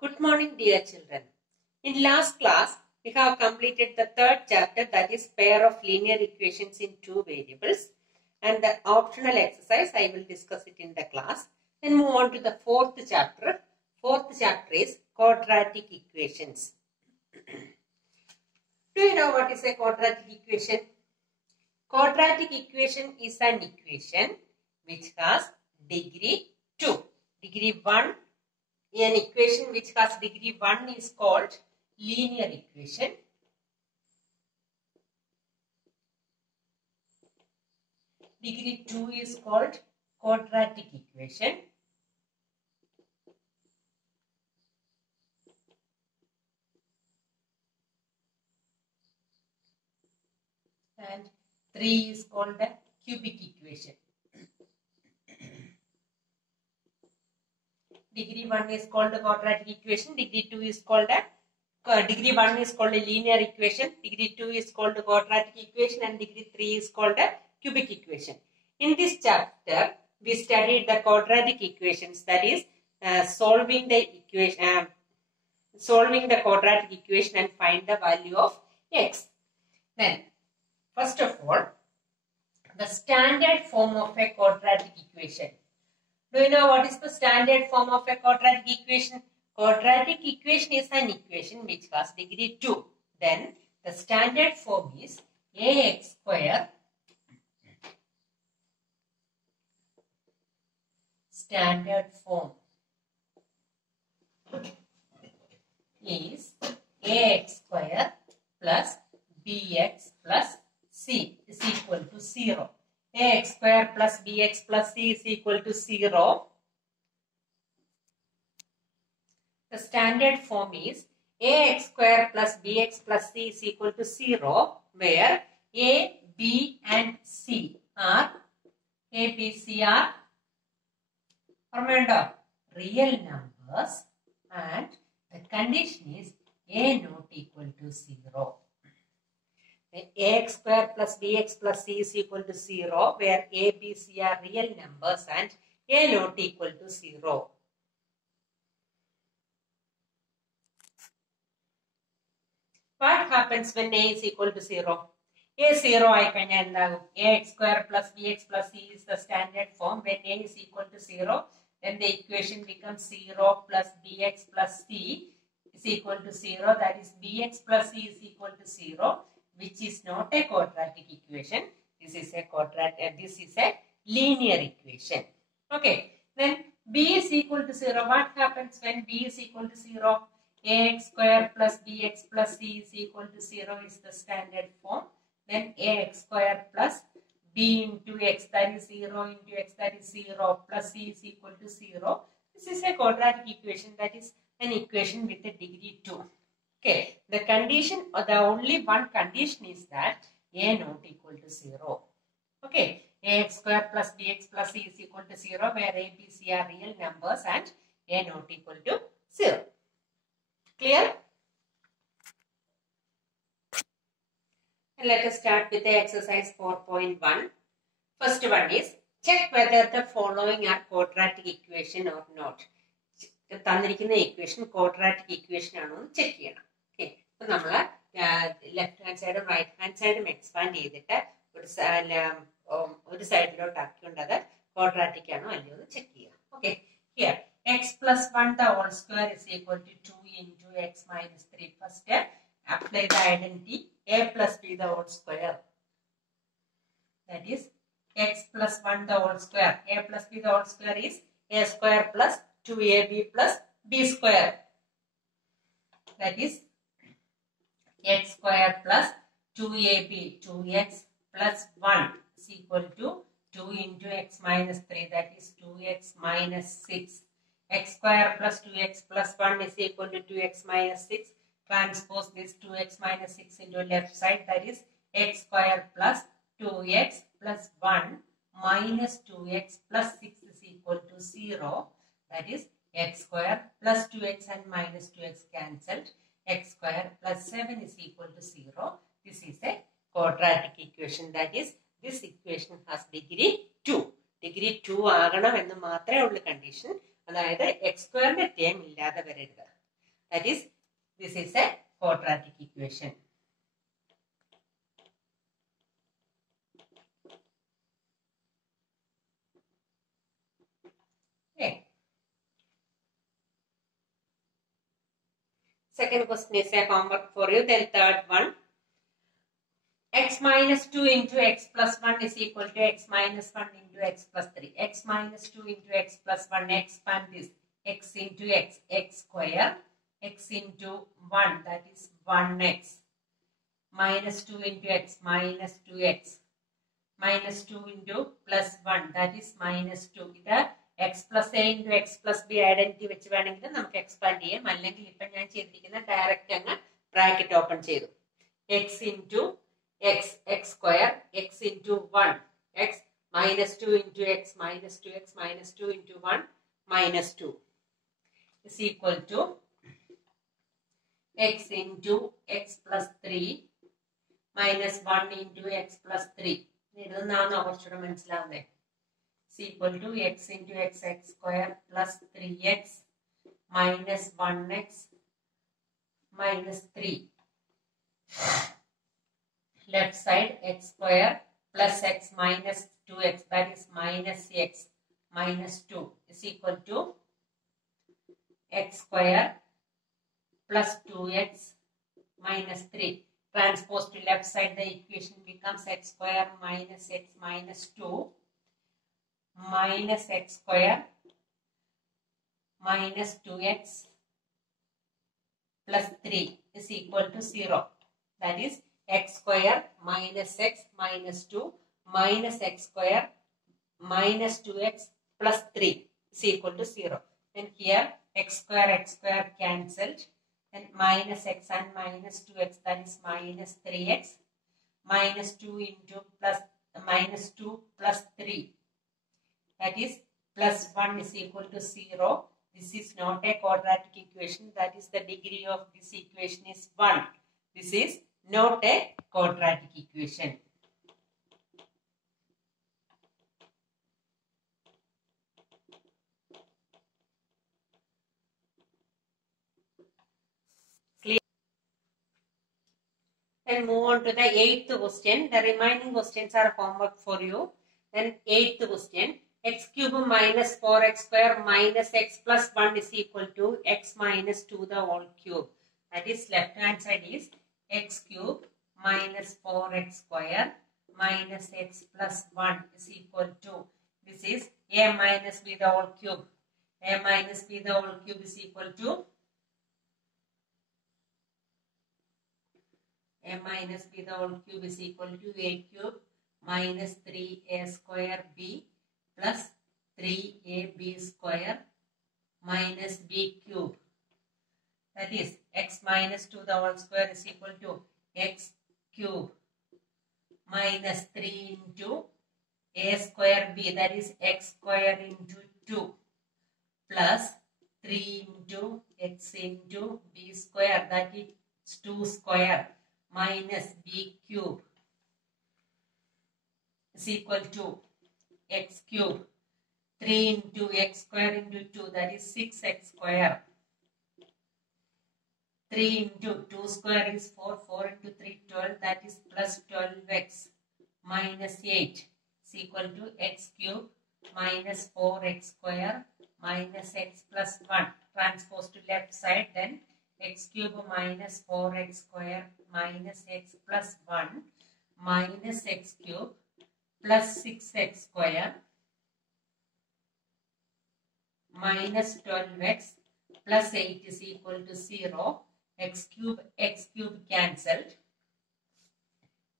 Good morning, dear children. In last class, we have completed the third chapter, that is pair of linear equations in two variables. And the optional exercise, I will discuss it in the class. Then move on to the fourth chapter. Fourth chapter is quadratic equations. Do you know what is a quadratic equation? Quadratic equation is an equation which has degree 2. Degree 1. An equation which has degree 1 is called linear equation. Degree 2 is called quadratic equation. And 3 is called a cubic equation. Degree 1 is called a quadratic equation. Degree 2 is called a degree 1 is called a linear equation. Degree 2 is called a quadratic equation, and degree 3 is called a cubic equation. In this chapter, we studied the quadratic equations, that is solving the equation, solving the quadratic equation and find the value of x. Then, first of all, the standard form of a quadratic equation. Do you know what is the standard form of a quadratic equation? Quadratic equation is an equation which has degree 2. Then the standard form is ax square. Standard form is ax square plus bx plus c is equal to 0. Ax square plus bx plus c is equal to 0. The standard form is ax square plus bx plus c is equal to 0, where a, b and c are real numbers, and the condition is a not equal to 0. Ax square plus bx plus c is equal to 0, where a, b, c are real numbers and a not equal to 0. What happens when a is equal to 0? A 0 ax square plus bx plus c is the standard form. When a is equal to 0, then the equation becomes 0 plus bx plus c is equal to 0. That is bx plus c is equal to 0, which is not a quadratic equation. This is a linear equation. Okay. Then b is equal to 0. What happens when b is equal to 0? Ax square plus bx plus c is equal to 0 is the standard form. Then ax square plus b into x, that is 0 into x, that is 0, plus c is equal to 0. This is a quadratic equation, that is an equation with a degree 2. Okay, the condition, or the only one condition is that a not equal to 0. Okay, ax square plus bx plus c is equal to 0, where a, b, c are real numbers and a not equal to 0. Clear? And let us start with the exercise 4.1. First one is, check whether the following are quadratic equation or not. തന്നിരിക്കുന്ന equation quadratic equation ആണോ എന്ന് check ചെയ്യണം. Okay, അപ്പോൾ നമ്മൾ left hand സൈഡും right hand സൈഡും expand ചെയ്തിട്ട് ഒരു സൈഡിലോട്ട് ആക്കിക്കൊണ്ട് അത് quadratic ആണോ അല്ലയോ എന്ന് ചെക്ക് ചെയ്യാം. Okay, here x plus 1 the whole square is equal to 2 into x minus 3. First, apply the identity a plus b the whole square. That is x plus 1 the whole square. A plus b the whole square is a square plus 2ab plus b square. That is x square plus 2ab, 2x plus 1 is equal to 2 into x minus 3. That is 2x minus 6. X square plus 2x plus 1 is equal to 2x minus 6. Transpose this 2x minus 6 into left side. That is x square plus 2x plus 1 minus 2x plus 6 is equal to 0. That is x square plus 2x and minus 2x cancelled. X square plus 7 is equal to 0. This is a quadratic equation. That is, this equation has degree 2. Degree 2 ആകണം എന്ന് മാത്രമേ ഉള്ളൂ condition. അതായത് X സ്ക്വയറിന്റെ term ഇല്ലാതെ വരരുത്. That is, this is a quadratic equation. Okay. Second question is a homework for you. Then third one. X minus 2 into x plus 1 is equal to x minus 1 into x plus 3. X minus 2 into x plus 1, expand this. X into x, x square. X into 1, that is 1x. Minus 2 into x, minus 2x. Minus 2 into plus 1, that is minus 2. This x plus a into x plus b identity which we expand here. Direct bracket open. X into x, x square, x into 1, x minus 2 into x, minus 2x, minus 2 into 1, minus 2 is equal to x into x plus 3 minus 1 into x plus 3. This is equal to x into x, x square plus 3x minus 1x minus 3. Left side x square plus x minus 2x, that is minus x minus 2 is equal to x square plus 2x minus 3. Transpose to left side, the equation becomes x square minus x minus 2 minus x square minus 2x plus 3 is equal to 0. That is x square minus x minus 2 minus x square minus 2x plus 3 is equal to 0. Then here x square cancelled. Then minus x and minus 2x, that is minus 3x. Minus 2 into plus minus 2 plus 3, that is plus 1 is equal to 0. This is not a quadratic equation. That is, the degree of this equation is 1. This is not a quadratic equation. Clear? Then move on to the 8th question. The remaining questions are homework for you. Then 8th question. X cube minus 4x square minus x plus 1 is equal to x minus 2 the whole cube. That is, left hand side is x cube minus 4x square minus x plus 1 is equal to, this is a minus b the whole cube. A minus b the whole cube is equal to a minus b the whole cube is equal to a cube minus 3a square b plus 3ab square minus b cube. That is, x minus 2 the whole square is equal to x cube minus 3 into a square b, that is x square into 2 plus 3 into x into b square, that is 2 square minus b cube is equal to x cube 3 into x square into 2, that is 6x square. 3 into 2 square is 4, 4 into 3, 12, that is plus 12x minus 8 is equal to x cube minus 4x square minus x plus 1. Transpose to left side, then x cube minus 4x square minus x plus 1 minus x cube plus 6x square minus 12x plus 8 is equal to 0. X cube cancelled.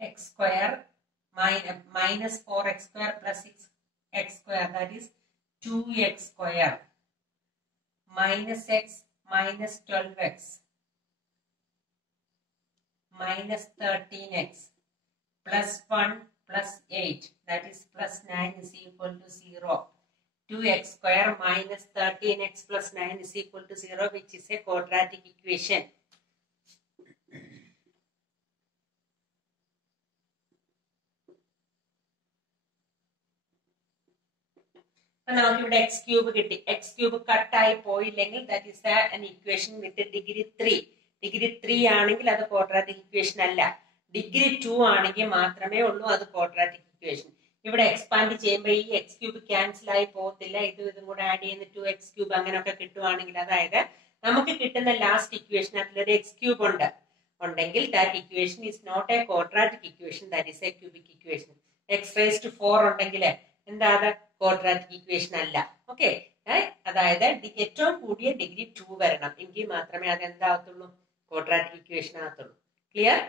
X square minus 4x square plus 6x square, that is 2x square minus x minus 12x minus 13x plus 1 plus 8, that is plus 9 is equal to 0. 2x square minus 13x plus 9 is equal to 0, which is a quadratic equation. അപ്പൊ നമുക്ക് ഇവിടെ X cube കിട്ടി. X cube കട്ടായി പോയില്ലെങ്കിൽ that is an equation with degree 3. Degree 3 ആണെങ്കിൽ അത് quadratic equation അല്ല. Degree 2 ആണെങ്കിൽ മാത്രമേ ഉള്ളൂ അത് ക്വാഡ്രാറ്റിക് ഇക്വേഷൻ. ഇവിടെ എക്സ്പാൻഡ് ചെയ്യുമ്പോൾ ഈ എക്സ് ക്യൂബ് ക്യാൻസൽ ആയി പോകത്തില്ല. ഇതും കൂടെ ആഡ് ചെയ്യുന്ന 2x ക്യൂബ് അങ്ങനെയൊക്കെ കിട്ടുവാണെങ്കിൽ, അതായത് നമുക്ക് കിട്ടുന്ന ലാസ്റ്റ് ഇക്വേഷനകത്തിൽ ഒരു എക്സ് ക്യൂബ് ഉണ്ടെങ്കിൽ that equation is not a quadratic equation, that is a cubic equation. X raise to 4 ഉണ്ടെങ്കിൽ എന്താ അത് ക്വാഡ്രാറ്റിക് ഇക്വേഷൻ അല്ല. ഓക്കെ, അതായത് ഏറ്റവും കൂടിയ ഡിഗ്രി 2 വരണം എങ്കിൽ മാത്രമേ അത് എന്താകത്തുള്ളൂ, ക്വാഡ്രാറ്റിക് ഇക്വേഷൻ ആകത്തുള്ളൂ. ക്ലിയർ?